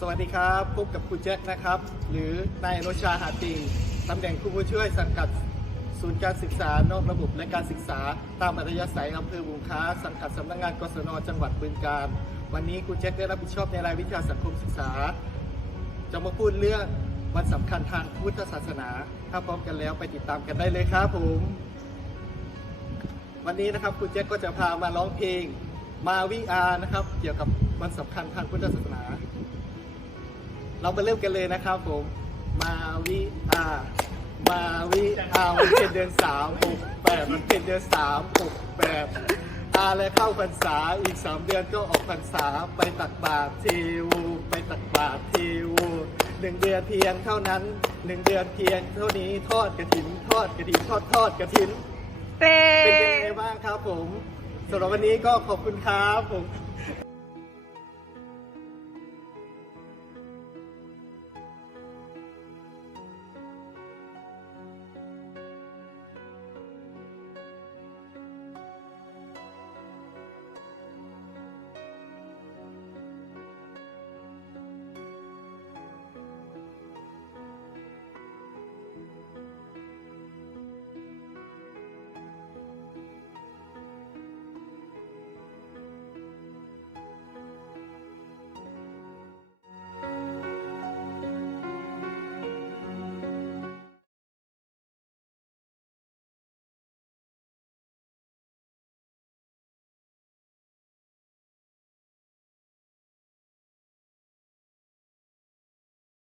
สวัสดีครับพบกับครูแจ็คนะครับ หรือนายอนุชาหาติงตำแหน่งครูผู้ช่วยสังกัดศูนย์การศึกษานอกระบบและการศึกษา ตามอัธยาศัยอำเภอบุงค้า สังกัดสำนักงานกศนจังหวัดบึงกาฬวันนี้ครูแจ็คได้รับผิดชอบในรายวิชาสังคมศึกษา จะมาพูดเรื่องวันสำคัญทางพุทธศาสนา ถ้าพร้อมกันแล้วไปติดตามกันได้เลยครับผม วันนี้นะครับครูแจ็คก็จะพามาร้องเพลงมาวิอานะครับ เกี่ยวกับวันสำคัญทางพุทธศาสนา เรามาเริ่มกันเลยนะครับผม มาวิอามาวิอาวันเป็นเดือนสามหกแปดมันเป็นเดือนสามหกแปดอาและเข้าพรรษาอีกสามเดือนก็ออกพรรษาไปตักบาตรเทวูไปตักบาตรเทวูหนึ่งเดือนเพียงเท่านั้นหนึ่งเดือนเพียงเท่านี้ทอดกระถิน ทอดกระถินทอดทอดกระถินเต้เป็นยังไงบ้างครับผมสำหรับวันนี้ก็ขอบคุณครับผม